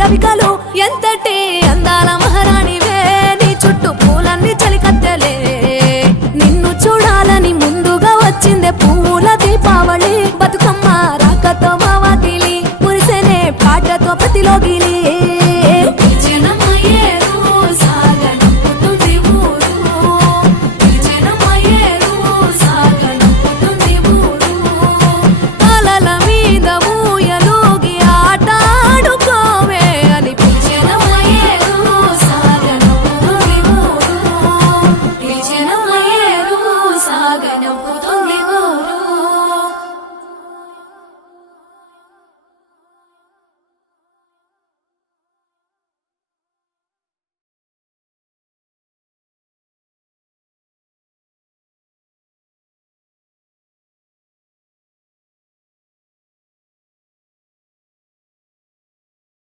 రవికలు ఎంతటి అందాల మహారాణివే నీ చుట్టూ పూలన్నీ చలికత్తెలే నిన్ను చూడాలని ముందుగా వచ్చిందే పూల దీపావళి బతుకమ్మ రాకతో మా వాకిలి మురిసెనే పాటతో ప్రతిలోకి